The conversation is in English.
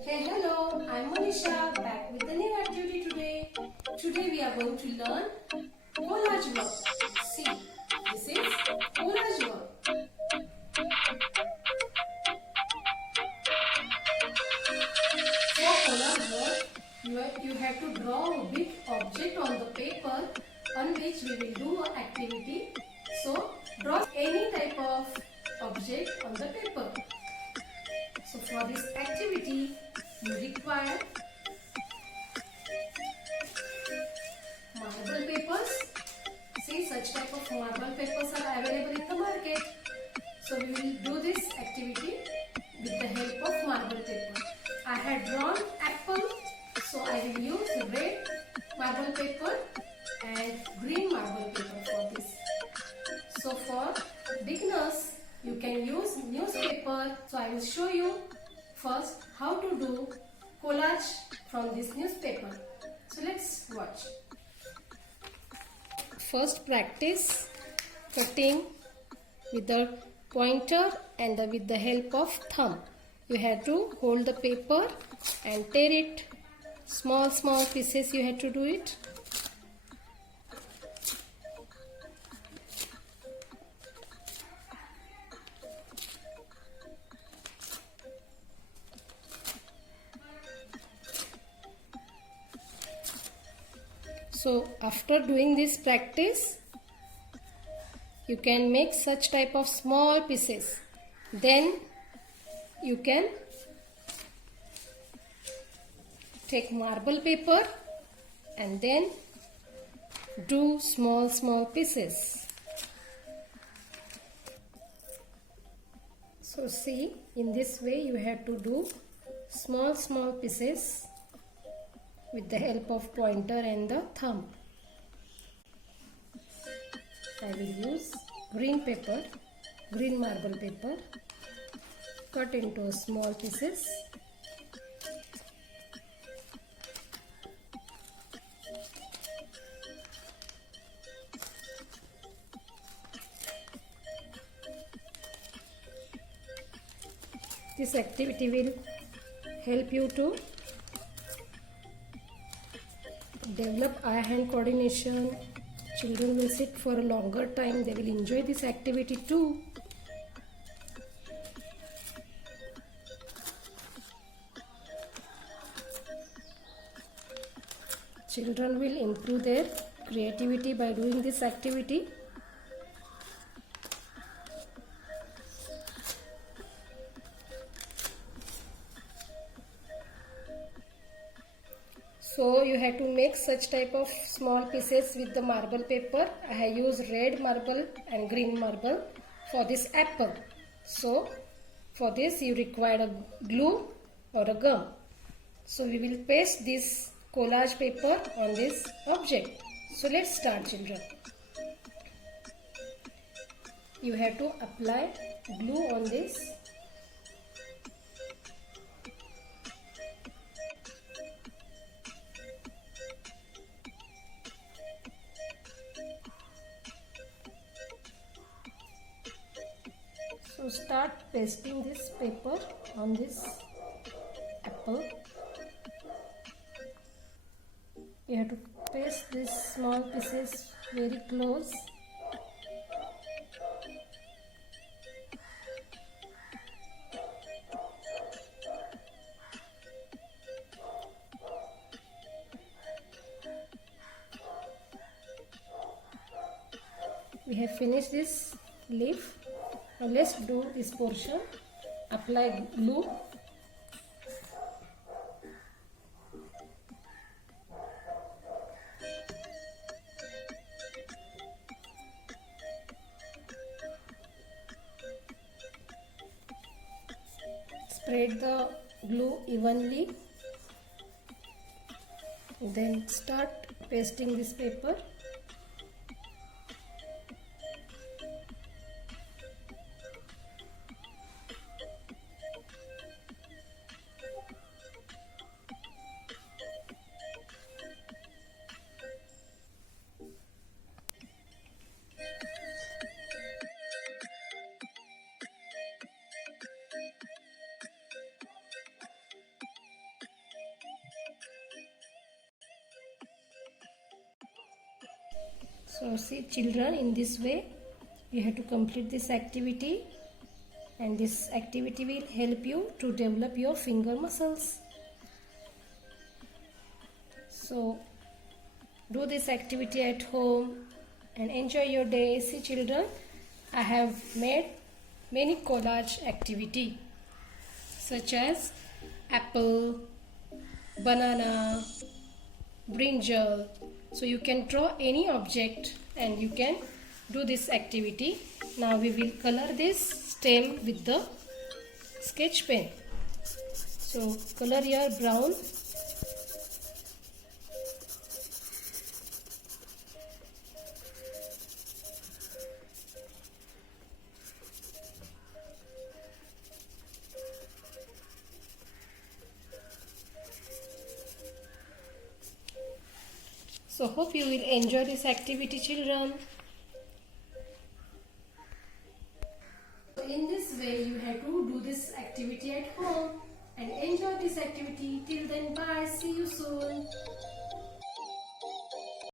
Hey, hello, I'm Monisha back with a new activity today. Today we are going to learn collage work. See, this is collage work. For collage work, you have to draw a big object on the paper on which we will do an activity. So, draw any type of object on the paper. So, for this activity, you require marble papers. See, such type of marble papers are available in the market. So we will do this activity with the help of marble paper. I had drawn apple, so I will use red marble paper and green marble paper for this. So for beginners, you can use newspaper. So I will show you first how to do collage from this newspaper. So let's watch. First practice cutting with the pointer and with the help of thumb. You have to hold the paper and tear it. Small pieces you have to do it. So after doing this practice, you can make such type of small pieces. Then you can take marble paper and then do small pieces. So see, in this way you have to do small pieces with the help of pointer and the thumb. I will use green marble paper, cut into small pieces. This activity will help you to develop eye-hand coordination. Children will sit for a longer time. They will enjoy this activity too. Children will improve their creativity by doing this activity. So you have to make such type of small pieces with the marble paper. I have used red marble and green marble for this apple. So for this you require a glue or a gum. So we will paste this collage paper on this object. So let's start, children. You have to apply glue on this. So start pasting this paper on this apple. You have to paste these small pieces very close. We have finished this leaf. Now let's do this portion. Apply glue. Spread the glue evenly. Then start pasting this paper. So see children, in this way you have to complete this activity, and this activity will help you to develop your finger muscles. So do this activity at home and enjoy your day. See children, I have made many collage activity such as apple, banana, brinjal. So you can draw any object and you can do this activity. Now we will color this stem with the sketch pen. So color your brown. So hope you will enjoy this activity children. So in this way you have to do this activity at home and enjoy this activity. Till then, bye, see you soon.